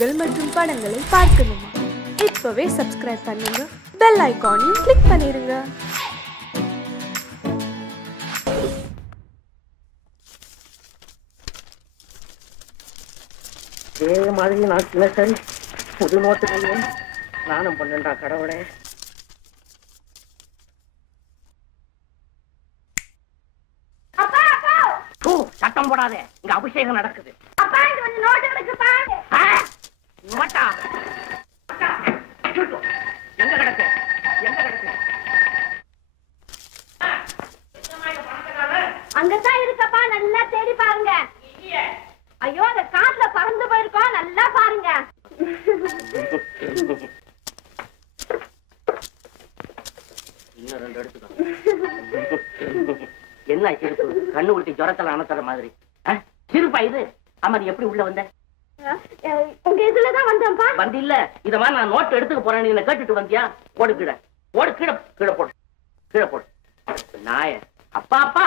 நிகழ்ச்சிகள் மற்றும் படங்களை பார்க்கணுமா? இப்பவே சப்ஸ்கிரைப் பண்ணுங்க, பெல் ஐகானையும் கிளிக் பண்ணிருங்க. இதே மாதிரி நான் சில சரி புது நோட்டு நானும் பண்ணா கடவுளே. சட்டம் போடாத, இங்க அபிஷேகம் நடக்குது. எங்க கிடக்கு எங்க கிடக்கு? அங்கதான் இருக்கப்பா, நல்லா தேடி பாருங்க. ஐயோ, அந்த காட்டுல பறந்து போயிருக்கோம், நல்லா பாருங்க. இன்னும் 2 எடுத்துக்கோ. என்ன சிரிப்பு? கண்ணு விட்டு ஜுரத்துல அணத்துற மாதிரி சிரிப்பா இது? அம்மா எப்படி உள்ள வந்த? உங்க இதுலதான் வந்தேன்ப்பா. வந்து இல்ல, இத மாதிரி நான் நோட்டு எடுத்துக்க போறேன், நீ கேட்டுட்டு வந்தியா? போடு கீழே, போடு கீழே, கீழே போடு, கீழே போடு. நாய அப்பா அப்பா,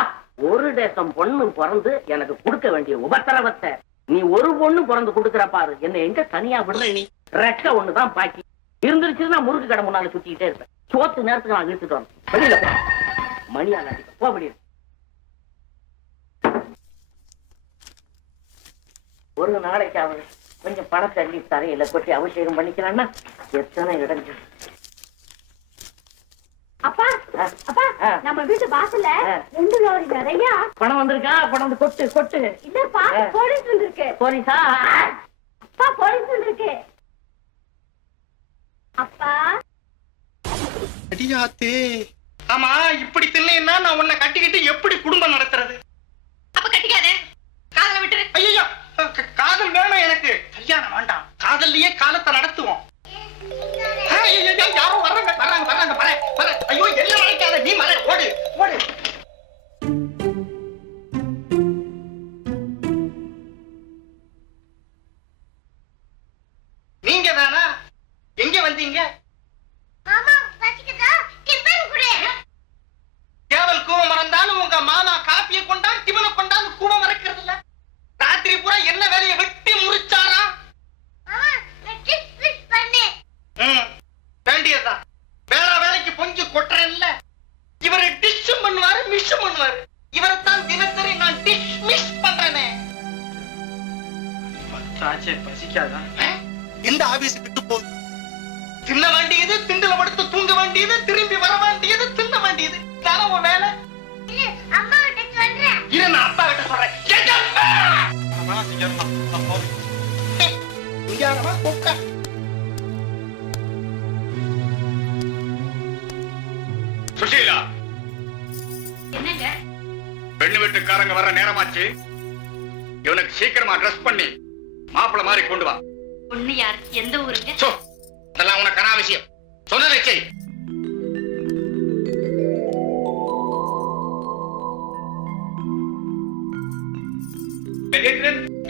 ஒரு தேசம் பொண்ணு பிறந்து எனக்கு கொடுக்க வேண்டிய உபத்திரவத்தை நீ ஒரு பொண்ணு பிறந்து கொடுக்குற பாரு. என்ன எங்க தனியா விடல? நீ ரெக்க ஒண்ணுதான் பாக்கி இருந்துருச்சுன்னா முறுக்கு கடை முன்னால சுத்திக்கிட்டே இருப்பேன். சோத்து நேரத்துக்கு நான் இழுத்துட்டு வரேன். வெளியில போ, மணியால அடிக்க போ. வெளியில ஒரு நாளைக்கு அவரு கொஞ்சம் பணத்தை அள்ளி தரையில கொட்டி அபிஷேகம் பண்ணிக்கலாம்னா எத்தனை இடைஞ்சல். அப்பா அப்பா, நம்ம வீட்டு வாசல்ல 2 லோரி நிறைய பணம் வந்திருக்கா? பணம் வந்து கொட்டு கொட்டு. இல்லப்பா, போலீஸ் வந்திருக்கு. போலீஸா? அப்பா, போலீஸ் வந்திருக்கு. அப்பா அடியாத்தே. ஆமா, இப்படி தின்னைன்னா நான் உன்னை கட்டிக்கிட்டு எப்படி குடும்பம் நடத்துறது? அப்ப கட்டிக்காதே, காதல விட்டுரு. ஐயோ, காதல் வேணும் எனக்கு, கல்யாணம் வேண்டாம். காதல்லையே காலத்தை நடத்துவோம். யாரோ வர்றாங்க வர்றாங்க வர்றாங்க, மர மர. ஐயோ, என்ன நினைக்காத நீ, மர ஓடு ஓடு. நீங்க தானா? எங்க வந்தீங்க? கேவல் கூவம் மறந்தாலும் உங்க மாமா காப்பியை கொண்டான், டிவனை கொண்டாந்து கூவம் மறக்கிறது இல்ல. ராத்திரி பூரா என்ன வேலையை வெட்டி முறிச்சாரா? வேண்டியதுதான். வேளா வேலைக்கு பொஞ்சு கொட்டுறேன்ல. இவரை டிஷ் பண்ணுவாரு, மிஷ் பண்ணுவாரு. இவரைத்தான் தினசரி நான் டிஷ் மிஷ் பண்றேனே. பசிக்காதா? எந்த ஆபீஸ் விட்டு போகுது? தின்ன வேண்டியது, திண்டுல படுத்து தூங்க வேண்டியது, திரும்பி வர வேண்டியது, தின்ன வேண்டியது. தானே உன் வேலை. இரு, நான் அப்பா கிட்ட சொல்றேன். சுஷீலா, என்னங்க? பெண்ணு வீட்டுக்காரங்க வர நேரமாச்சு. இவனுக்கு சீக்கிரமா ட்ரெஸ் பண்ணி மாப்பிள்ள மாதிரி கொண்டு வா. பொண்ணு யார்? எந்த ஊருங்க? அதெல்லாம் உனக்கு அனாவசியம். சொன்னதை செய்.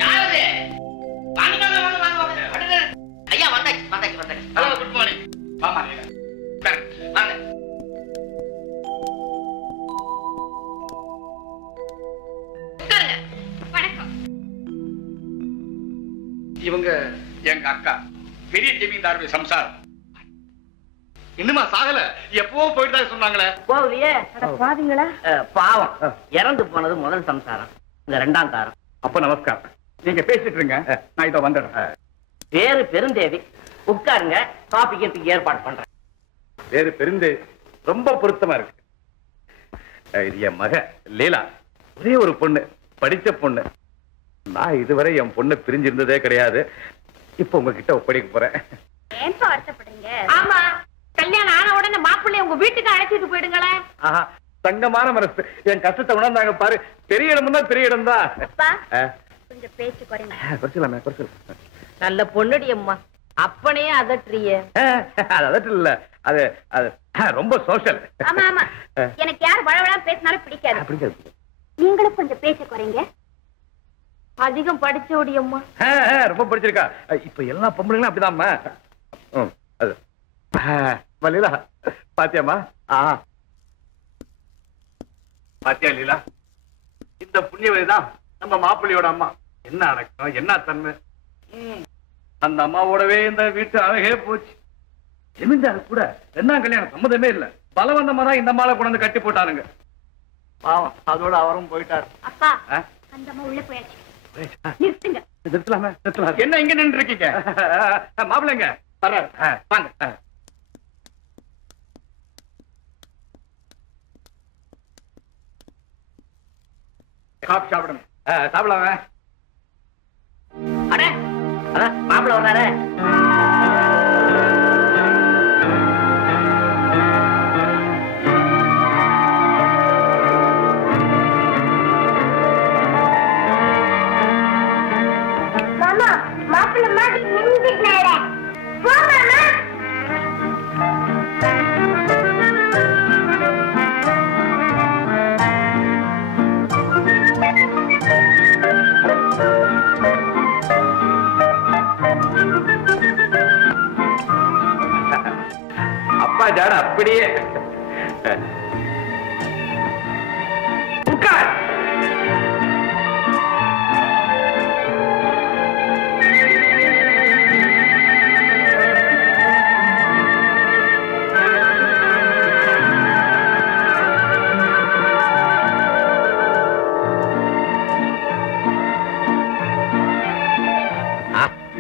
யாரு? வாங்க வாங்க வாங்க. ஐயா வந்தாச்சு வந்தாச்சு வந்தாச்சு. Hello, good morning. வாமா நீங்க. வாங்க. உட்காருங்க. வணக்கம். இவங்க எங்க அக்கா, பெரிய ஜமீன்தாருடைய சம்சாரம். இன்னுமா சாகல? எப்பவோ போயிட்டு தான் சொன்னாங்களே. போகலையே. பாத்தீங்களா? பாவம், இறந்து போனது முதல் சம்சாரம், இந்த 2ஆம் தாரம். அப்ப நமஸ்காரம். நீங்க பேசிட்டு இருங்க, நான் இதோ வந்துடுறேன். பேரு பெருந்தேவி. உட்காருங்க, காபி கேட்டுக்கு ஏற்பாடு பண்றேன். பேரு பெருந்தேவி, ரொம்ப பொருத்தமா இருக்கு. இது என் மக லீலா, ஒரே ஒரு பொண்ணு, படிச்ச பொண்ணு. நான் இதுவரை என் பொண்ணு பிரிஞ்சிருந்ததே கிடையாது. இப்ப உங்ககிட்ட ஒப்படைக்க போறேன். ஏன்பா வருத்தப்படுறீங்க? ஆமா, கல்யாணம் ஆன உடனே மாப்பிள்ளைய உங்க வீட்டுக்கு அழைச்சிட்டு போயிடுங்களேன். ஆஹா, தங்கமான மனசு. என் கஷ்டத்தை உணர்ந்தாங்க பாரு. பெரிய இடம் தான், பெரிய இடம் தான். கொஞ்சம் பேச்சு குறைங்க. குறைச்சலாமே, குறைச்சல. நல்ல பொண்ணுடி அம்மா, அப்பனே அதட்டுறிய. அது அதட்டு இல்ல, அது அது ரொம்ப சோஷியல். ஆமா ஆமா, எனக்கு யார் வளவளா பேசினாலும் பிடிக்காது. பிடிக்காது. நீங்களும் கொஞ்சம் பேச்சு குறைங்க. அதிகம் படிச்சோடி அம்மா. ரொம்ப பிடிச்சிருக்கா. இப்ப எல்லா பொம்பளைங்களும் அப்படிதான்மா. அது லீலா, பாத்தியாமா? பாத்தியா லீலா, இந்த புண்ணியவதிதான் நம்ம மாப்பிள்ளையோட அம்மா. என்ன அடக்கம், என்ன தன்மை. அந்த அம்மாவோடவே இந்த வீட்டு அழகே போச்சு. ஜமீன்தார் கூட ரெண்டாம் கல்யாணம் சம்மதமே இல்ல. பலவந்தமா தான் இந்த அம்மாவை கொண்டு வந்து கட்டி போட்டாருங்க. பாவம், அதோட அவரும் போயிட்டாரு. அப்பா, அந்த அம்மா உள்ள போயாச்சு. நிறுத்துங்க. நிறுத்தலாமே, நிறுத்தலாம். என்ன இங்க நின்று இருக்கீங்க? மாப்பிள்ளைங்க வர்றாரு, வாங்க. காஃபி சாப்பிடுங்க. சாப்பிடலாமே. அட மாப்பிள்ள வர்றாரு. மாமா, மாப்பிள்ள மாதிரி நின்னுட்டாரே. போ மாமா. அப்பா ஜாட அப்படியே உட்கார்.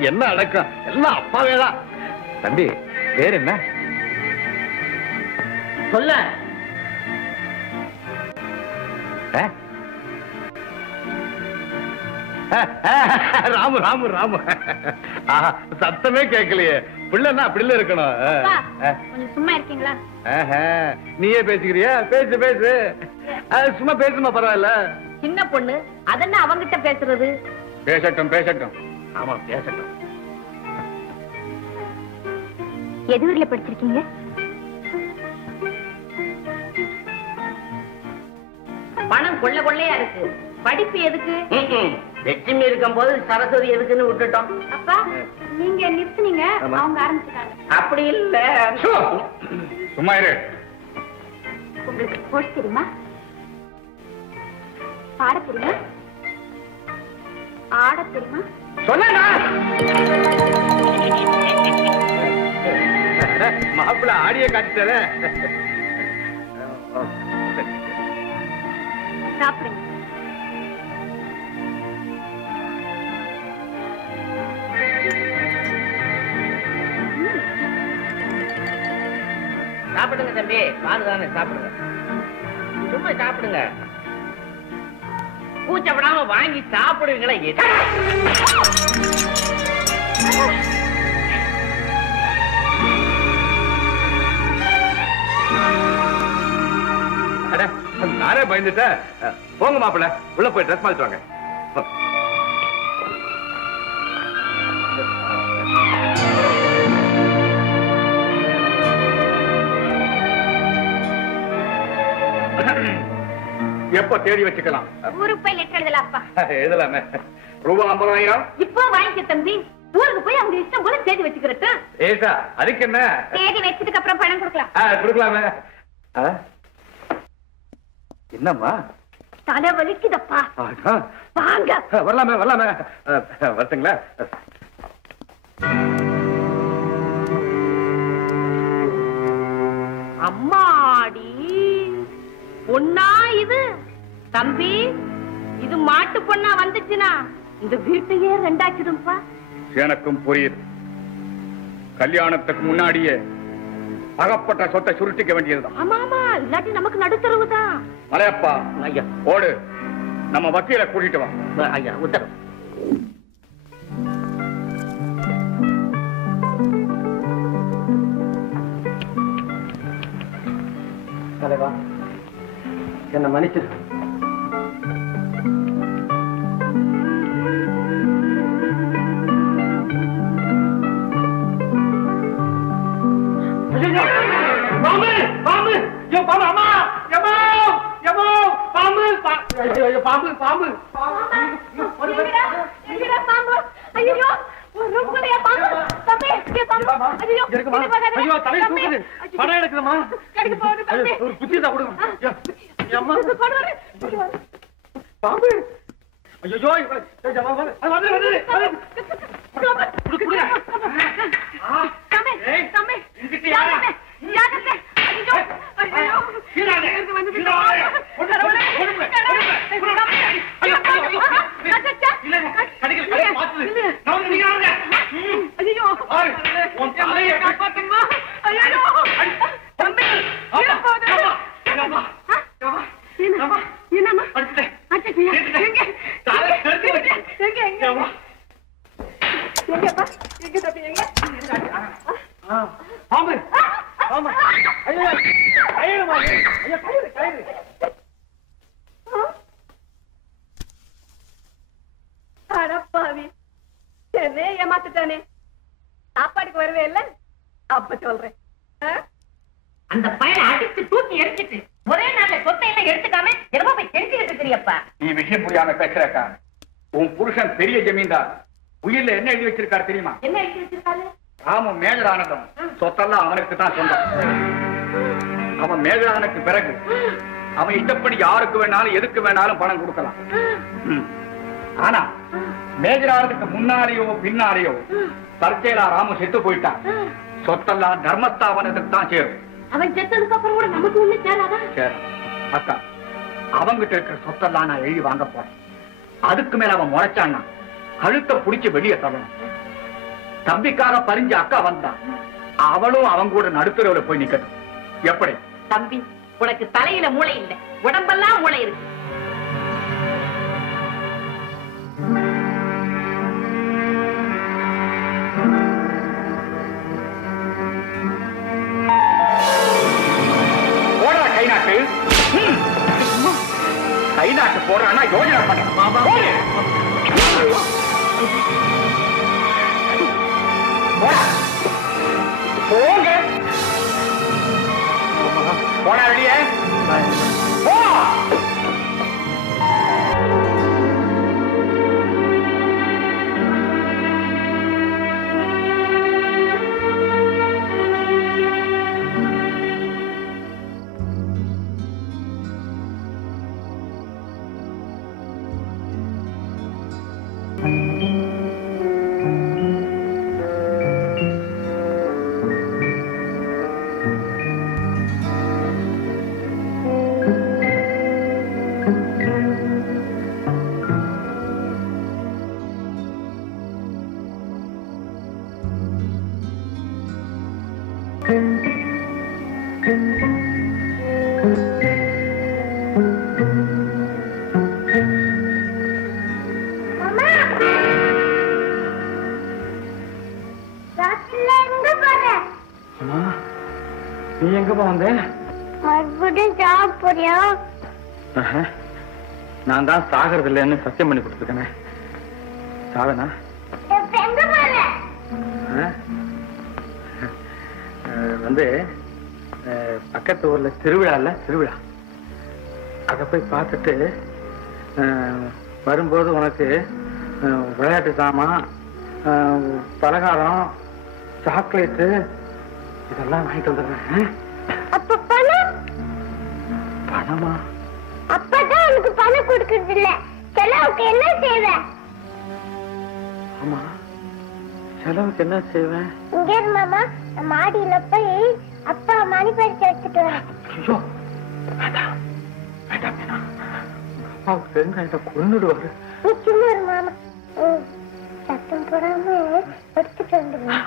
என்ன அடக்கம், எல்லாம் அப்பாவே தான். தம்பி பேர் என்ன? சொல்ல. ராமு ராமு ராமு. சத்தமே கேட்கலையே. பிள்ளைன்னா அப்படில இருக்கணும். கொஞ்சம் சும்மா இருக்கீங்களா? நீயே பேசிக்கிறியா? பேசு பேசு. சும்மா பேசுமா, பரவாயில்ல. சின்ன பொண்ணு அதென்ன அவங்கிட்ட பேசுறது? பேசட்டும் பேசட்டும். ஆமா பேசட்டும். எது ஊர்ல படிச்சிருக்கீங்க? பணம் கொள்ள கொள்ளையா இருக்கு. படிப்பு எதுக்கு? லட்சுமி இருக்கும் போது சரஸ்வதி எதுக்குன்னு விட்டுட்டோம். அப்பா, நீங்க நிறுத்துனீங்க, அவங்க ஆரம்பிச்சுட்டாங்க. அப்படி இல்ல. சும்மா இரு. உங்களுக்கு ஸ்போர்ட்ஸ் தெரியுமா? பாட தெரியுமா? ஆட தெரியுமா? சொன்னா மாப்பிள்ள ஆடிய காட்டுற. சாப்பிடுங்க. சாப்பிடுங்க தம்பி, பாருதானே சாப்பிடுங்க. சும்மா சாப்பிடுங்க. கூச்சப்படாம வாங்கி சாப்பிடுவீங்களே. நானே பயந்துட்டேன். போங்க மாப்பிள்ள, உள்ள போய் ட்ரெஸ் மாத்திட்டு வாங்க. எப்ப தேடி வச்சுக்கலாம்? ஊருக்கு போய் லெட்டர் எழுதலாப்பா. எழுதலாமே. ரூபா 50,000 இப்போ வாங்கிக்க தம்பி. ஊருக்கு போய் அவங்க இஷ்டம் போல தேடி வச்சுக்கிறட்டு. ஏசா, அதுக்கு என்ன? தேடி வச்சதுக்கு அப்புறம் பணம் கொடுக்கலாம். கொடுக்கலாமே. என்னம்மா? தலை வலிக்குதப்பா. வாங்க. வரலாமே வரலாமே. வரட்டுங்களா? அம்மாடி பொண்ணா இது? தம்பி, இது மாட்டு பொண்ணா வந்துச்சுன்னா இந்த வீட்டையே ரெண்டாக்கிடும்பா. எனக்கும் புரியுது. கல்யாணத்துக்கு முன்னாடியே அகப்பட்ட சொத்தை சுருட்டிக்க வேண்டியதுதான். ஆமா ஆமா, இல்லாட்டி நமக்கு நடுத்தரவுதான். மலையப்பா, ஐயா ஓடு, நம்ம வக்கீல கூட்டிட்டு வா. ஐயா உத்தரவு. தலைவா, என்ன மன்னிச்சிரு. பாம்பு எங்கப்பா எங்க தம்பி எங்க ஆமா ஆமா ஐயோ ஐயோ ஐயோ கயிறு கயிறு அடப்பாவி என்னே ஏமாத்துட்டானே சாப்பாடுக்கு வருவே இல்ல அப்ப சொல்றேன் அந்த பையனை அடித்து தூக்கி எடுத்துட்டு ஒரே நாள்ல சொத்தை எல்லாம் எடுத்துக்காம எதோ போய் தெரிஞ்சுக்கிட்டு தெரியப்பா. நீ விஷயம் புரியாம பேசுறக்கா. உன் புருஷன் பெரிய ஜமீன்தார். உயிர்ல என்ன எழுதி வச்சிருக்காரு தெரியுமா? என்ன எழுதி வச்சிருக்காரு? ராம மேஜரானதும் சொத்தெல்லாம் அவனுக்கு தான் சொந்தம். அவன் மேஜரானுக்கு பிறகு அவன் இஷ்டப்படி யாருக்கு வேணாலும் எதுக்கு வேணாலும் பணம் கொடுக்கலாம். ஆனா மேஜரானதுக்கு முன்னாலேயோ பின்னாலேயோ தற்செயலா ராமு செத்து போயிட்டான். சொத்தெல்லாம் தர்மஸ்தாபனத்துக்கு தான் சேரும். அவன் செத்ததுக்கு அப்புறம் கூட நமக்கு ஒண்ணு சேராதா? சரி அக்கா, அவங்கிட்ட இருக்கிற சொத்தெல்லாம் நான் எழுதி வாங்க போறேன். அதுக்கு மேல அவன் முறைச்சான்னா கழுத்தை புடிச்சு வெளியே தரணும். தம்பிக்காக பறிஞ்ச அக்கா வந்தா அவளும் அவங்க கூட நடுத்தரவுல போய் நிக்கட்டும். எப்படி? தம்பி, உனக்கு தலையில மூளை இல்லை, உடம்பெல்லாம் மூளை இருக்கு. கை நாட்டு போடுறான்னா யோஜனை பண்ண போங்க போனா வெளியே போ. நீ எங்கப்பா வந்த? மறுபடியும் சாப்பிட போறியா? நான் தான் சாகிறது இல்லைன்னு சத்தியம் பண்ணி கொடுத்துருக்கேன். சாதனா வந்து பக்கத்து ஊர்ல திருவிழா இல்ல, திருவிழா அத போய் பார்த்துட்டு வரும்போது உனக்கு விளையாட்டு சாமான், பலகாரம், சாக்லேட்டு இதெல்லாம் வாங்கிட்டு வந்துடுறேன். அப்ப பணம்? பணமா? அப்பதான் உனக்கு பணம் கொடுக்கறது இல்ல, செலவுக்கு என்ன செய்வ? ஆமா, செலவுக்கு என்ன செய்வேன்? இங்க மாமா, மாடியில போய் அப்பா மணி பறிச்சு எடுத்துட்டு வரேன். ஐயோ வேண்டாம் வேண்டாம் வேணாம், அப்பாவுக்கு தெரிஞ்சா இதை கொன்னுடுவாரு. நீ சும்மா இரு மாமா, சத்தம் போடாம எடுத்துட்டு வந்துடுவேன்.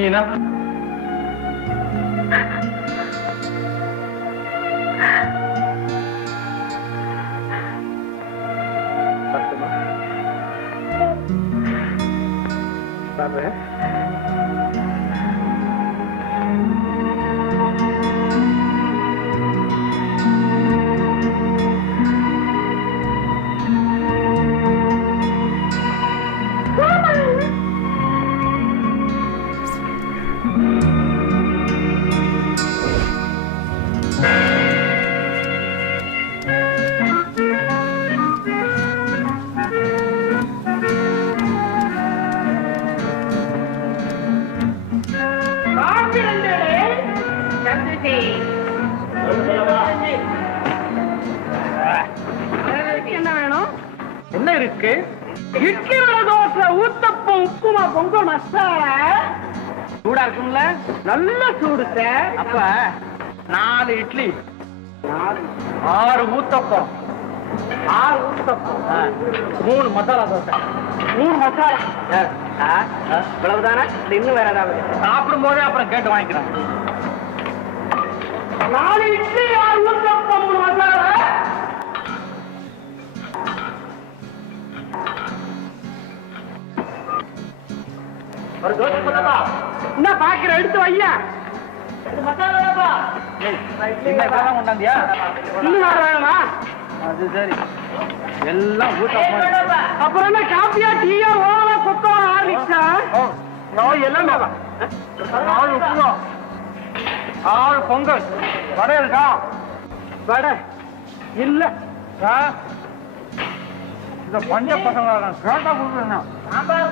மீனா என்ன வேணும்? என்ன இருக்கு? இட்லி தோசை ஊத்தப்பம் உப்புமா பொங்கல் மசாலா சூடா இருக்கும்ல? நல்ல சூடு சார். அப்ப 4 இட்லி 6 ஊத்தப்பம் 3 மசாலா தோசை 3 மசாலா. இவ்வளவுதானே? இன்னும் வேற ஏதாவது? சாப்பிடும் போதே அப்புறம் கேட்டு வாங்கிக்கிறேன். 4 இட்லி 6 ஊத்தப்பம் 3 மசாலா. ஒரு தோசை சொல்லப்பா. என்ன பாக்குற? எடுத்து வையா. மசாலாப்பா கொண்டாந்தியா? இன்னும் வேற வேணுமா? அது சரி. எல்லாம் ஊத்தப்பம். அப்புறம் என்ன காப்பியா டீயா ஓவா கொத்தா ஆரிச்சா? எல்லாமே 4 உப்புமா 6 பொங்கல். வடை இருக்கா? வடை இல்ல. இந்த பஞ்ச பசங்க கேட்டா கொடுக்குறேன். சாம்பார்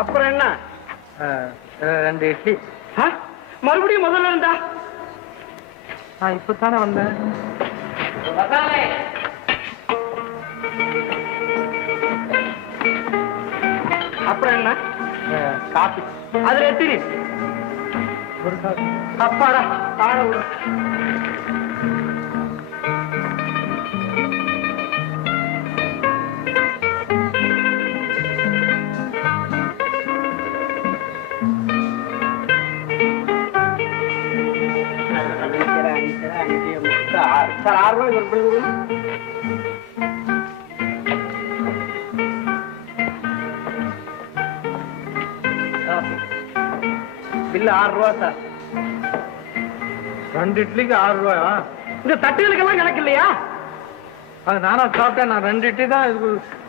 அப்புறம் என்ன? 2 இட்லி. மறுபடியும் முதல்ல இருந்தா? நான் இப்பதானே வந்தேன். அப்புறம் என்ன? காபி. அதுல எத்திரி? ஒரு காபி. அப்பாடா தாழ விடு. சார் 6 ரூபாய் ஒரு பில் பில்லு 6 ரூபா சார். 2 இட்லிக்கு 6 ரூபாயா? இந்த தட்டுகளுக்கெல்லாம் கணக்கு இல்லையா? அது நானா சாப்பிட்டேன். நான் 2 இட்லி தான்.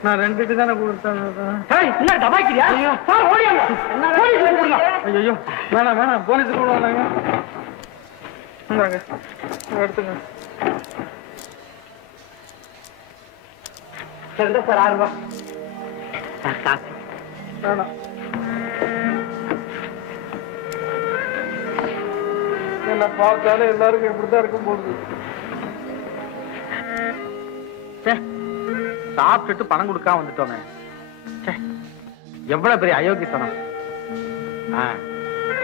நான் 2 இட்லி தானே கொடுத்தேன். என்ன டபாக்கிறியா? ஐயோ வேணாம் வேணாம், போலீஸுக்கு விடுவாங்க. எடுத்துங்க சார். 6 ரூபா வேணாம். என்ன பார்த்தாலும் எல்லாருக்கும் இப்படித்தான் இருக்கும் போகுது. சாப்பிட்டுட்டு பணம் கொடுக்காம வந்துட்டோமே. எவ்வளவு பெரிய அயோக்கியத்தனம்.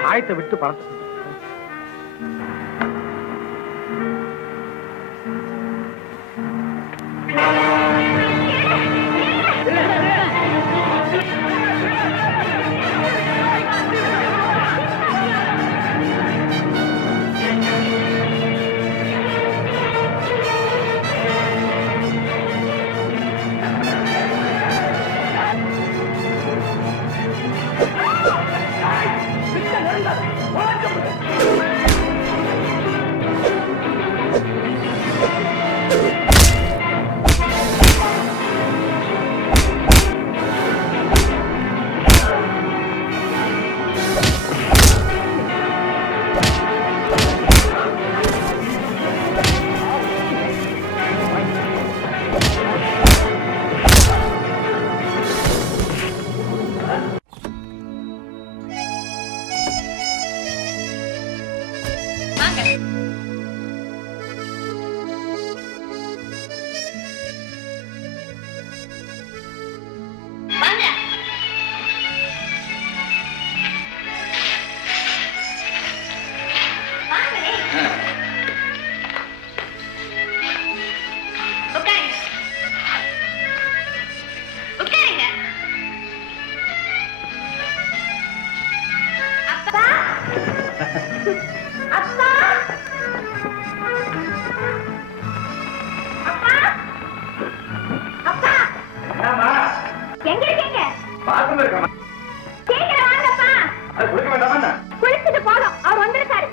ஆயத்தை விட்டு பணத்தை அப்பா அப்பா அப்பா எங்க இருக்கீங்க? சீக்கிரம் வாங்கப்பா. குளிச்சுட்டு போதும், அவர் வந்திருக்காரு.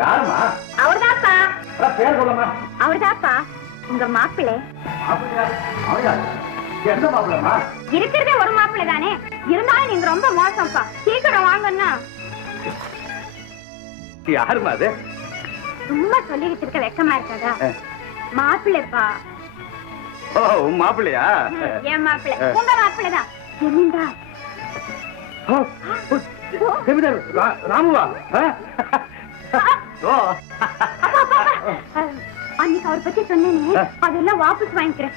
யாருமா? அவர்தான்ப்பா. பேர் சொல்லமா? அவர்தான்ப்பா உங்க மாப்பிள்ளை. எந்த மாப்பிள்ளமா? இருக்கிறதே ஒரு மாப்பிள்ளை தானே, இருந்தாலும் நீங்க ரொம்ப மோசம்ப்பா. சீக்கிரம் வாங்கன்னா. யாருமா அது? சும்மா சொல்லிக்கிட்டு இருக்க வெக்கமா இருக்காதா? மாப்பிள்ளைப்பா. ஓ, உன் மாப்பிள்ளையா? என் மாப்பிள்ளை. உங்க மாப்பிள்ளைதான். ஜமீன்தார். ஜமீன்தார் ராமுவா? அன்னைக்கு அவர் பத்தி சொன்னேனே, அதெல்லாம் வாபஸ் வாங்கிக்கிறேன்.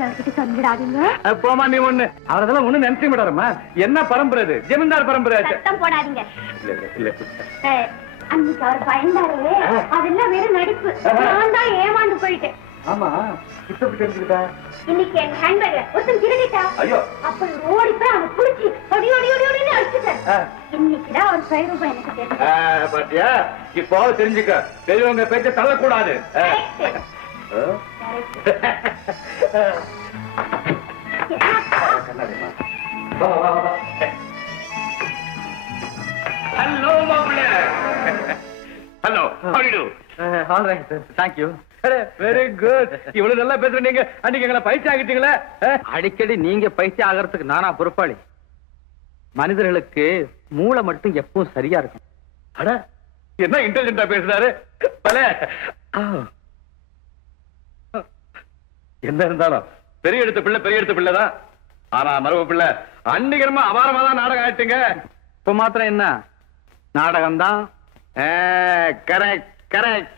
அவர்கிட்ட சொல்லிடாதீங்க. போமா நீ ஒண்ணு. அவரெல்லாம் ஒண்ணு நினைச்சு விடாரம்மா. என்ன பரம்பரை அது? ஜமீன்தார் பரம்பரை. சத்தம் போடாதீங்க. அன்னைக்கு அவர் பயந்தாரு, அதெல்லாம் வெறும் நடிப்பு. நான் தான் ஏமாந்து போயிட்டேன். ஆமா, இப்ப தெரிஞ்சுக்கிட்டா? இன்னைக்கு என் ஹேண்ட்பேக் ஒருத்தன் திருடிட்டா. ஐயோ, அப்ப ஓடி போய் அவன் குளிச்சு ஒடி ஒடி ஒடி ஒடி அடிச்சுட்டார். இன்னைக்குதான் ஒரு 5 ரூபாய் எனக்கு தெரியும். பாத்தியா, இப்போ தெரிஞ்சுக்க. பெரியவங்க பேச்ச தள்ளக்கூடாது. ஹலோ மாப்பிள்ள. Hello, how do you do? All right, sir. Thank you. Very good. இவ்வளவு நல்லா பேசுற நீங்க அன்னைக்கு எங்களை பயிற்சி ஆகிட்டீங்களே. அடிக்கடி நீங்க பைத்திய ஆகிறதுக்கு நானா பொறுப்பாளி? மனிதர்களுக்கு மூளை மட்டும் எப்பவும் சரியா இருக்கும். அட, என்ன இன்டெலிஜென்டா பேசுறாரு. பலே, என்ன இருந்தாலும் பெரிய எடுத்த பிள்ளைதான். ஆனா மரபு பிள்ளை அன்னிகரமா அபாரமா தான் நாடகம் ஆயிட்டுங்க. இப்ப மாத்திரம் என்ன நாடகம்தான். Correct correct.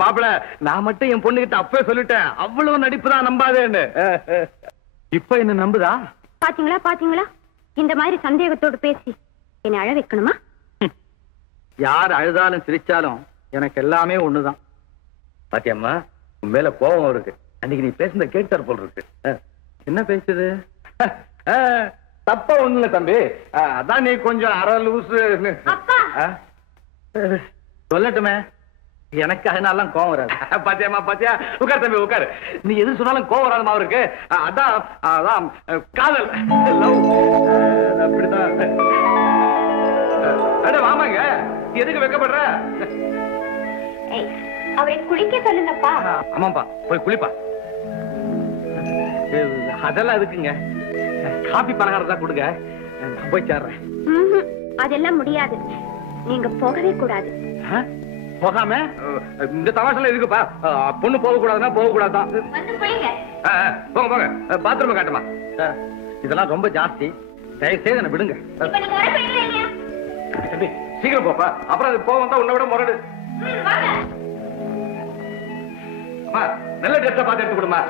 மாப்பிள்ள, நான் மட்டும் என் பொண்ணுகிட்ட அப்பவே சொல்லிட்டேன், அவ்வளவு நடிப்பு தான் நம்பாதேன்னு. இப்ப என்ன நம்புதா? பாத்தீங்களா பாத்தீங்களா, இந்த மாதிரி சந்தேகத்தோடு பேசி என்னை அழ வைக்கணுமா? யார் அழுதாலும் சிரிச்சாலும் எனக்கு எல்லாமே ஒண்ணுதான். பாத்தியம்மா, உன் மேல கோபம் இருக்கு. அன்னைக்கு நீ பேசுனத கேட்டார் போல் இருக்கு. என்ன பேசுது? தப்பா ஒண்ணு இல்ல தம்பி. அதான் நீ கொஞ்சம் அரை லூசு. அப்பா, சொல்லட்டுமே, எனக்கு அதனாலாம் கோவம் வராது. பாத்தியாமா, பாத்தியா? உட்கார் தம்பி, உட்காரு. நீ எது சொன்னாலும் கோவம் வராதமா இருக்கு. அதான் காதல், லவ். அப்படிதான். அட வாமாங்க, எதுக்கு வெக்கப்படுற? அவரை குளிக்க சொல்லுங்கப்பா. ஆமாப்பா, போய் குளிப்பா. அதெல்லாம் எதுக்குங்க? காபி பலகாரம் தான் கொடுங்க, நான் போய் சேர்றேன். அதெல்லாம் முடியாது, நீங்க போகவே கூடாது. போகாம இந்த தமாஷெல்லாம் எதுக்குப்பா? பொண்ணு போக கூடாதுன்னா போக கூடாதான். வந்து குளிங்க. போங்க போங்க, பாத்ரூம் காட்டுமா. இதெல்லாம் ரொம்ப ஜாஸ்தி, தயவு செய்து என்ன விடுங்க. இப்ப நீங்க வர போறீங்க. தம்பி சீக்கிரம் போப்பா, அப்புறம் அது போக வந்தா உன்னை விட முரடு. வாங்க. அம்மா, நல்ல ட்ரெஸ்ஸா பார்த்து எடுத்து கொடுமா.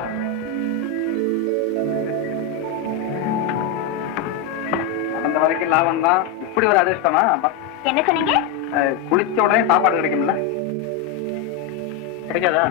அந்த வரைக்கும் லாபம் தான். இப்படி ஒரு அதிர்ஷ்டமா? என்ன சொன்னீங்க? குளிச்ச உடனே சாப்பாடு கிடைக்கும்ல? கிடைக்காதா?